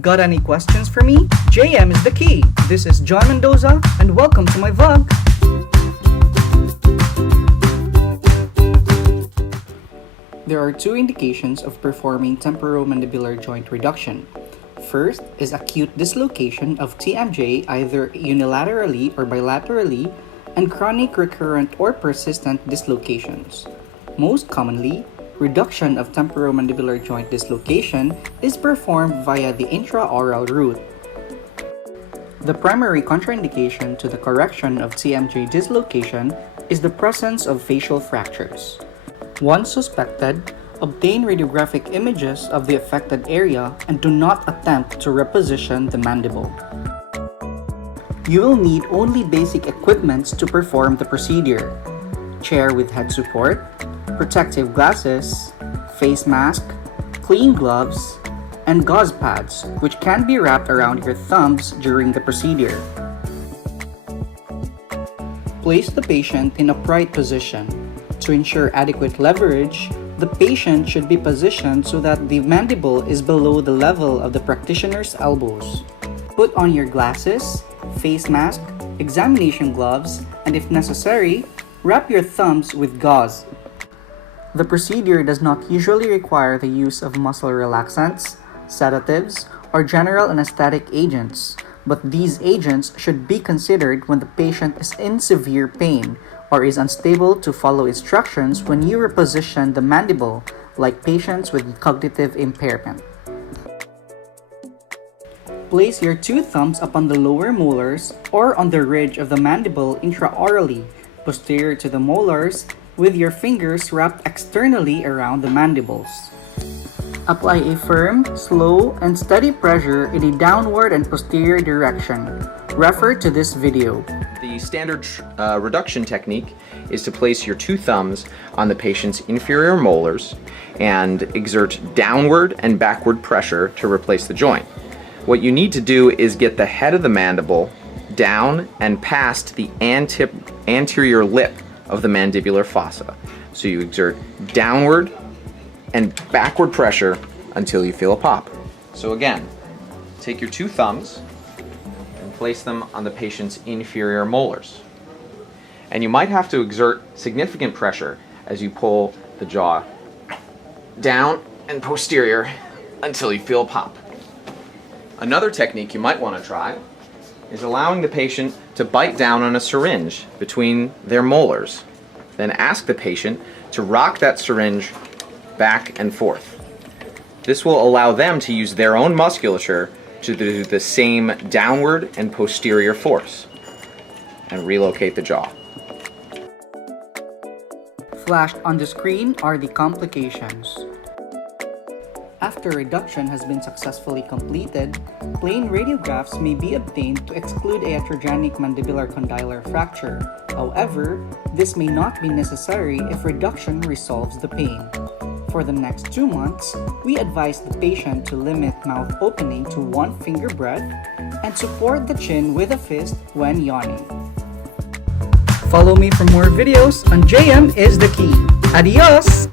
Got any questions for me? JM is the key. This is John Mendoza, and welcome to my vlog. There are two indications of performing temporomandibular joint reduction. First is acute dislocation of TMJ either unilaterally or bilaterally, and chronic, recurrent, or persistent dislocations. Most commonly, reduction of temporomandibular joint dislocation is performed via the intraoral route. The primary contraindication to the correction of TMJ dislocation is the presence of facial fractures. Once suspected, obtain radiographic images of the affected area and do not attempt to reposition the mandible. You will need only basic equipments to perform the procedure: chair with head support, protective glasses, face mask, clean gloves, and gauze pads, which can be wrapped around your thumbs during the procedure. Place the patient in upright position. To ensure adequate leverage, the patient should be positioned so that the mandible is below the level of the practitioner's elbows. Put on your glasses, face mask, examination gloves, and if necessary, wrap your thumbs with gauze. The procedure does not usually require the use of muscle relaxants, sedatives, or general anesthetic agents, but these agents should be considered when the patient is in severe pain or is unstable to follow instructions when you reposition the mandible, like patients with cognitive impairment. Place your two thumbs upon the lower molars or on the ridge of the mandible intraorally, posterior to the molars, with your fingers wrapped externally around the mandibles. Apply a firm, slow, and steady pressure in a downward and posterior direction. Refer to this video. The standard reduction technique is to place your two thumbs on the patient's inferior molars and exert downward and backward pressure to replace the joint. What you need to do is get the head of the mandible down and past the anterior lip of the mandibular fossa. So you exert downward and backward pressure until you feel a pop. So again, take your two thumbs and place them on the patient's inferior molars. And you might have to exert significant pressure as you pull the jaw down and posterior until you feel a pop. Another technique you might want to try is allowing the patient to bite down on a syringe between their molars. Then ask the patient to rock that syringe back and forth. This will allow them to use their own musculature to do the same downward and posterior force and relocate the jaw. Flashed on the screen are the complications. After reduction has been successfully completed, plain radiographs may be obtained to exclude a iatrogenic mandibular condylar fracture. However, this may not be necessary if reduction resolves the pain. For the next 2 months, we advise the patient to limit mouth opening to 1 finger breadth and support the chin with a fist when yawning. Follow me for more videos on JM is the Key. Adios!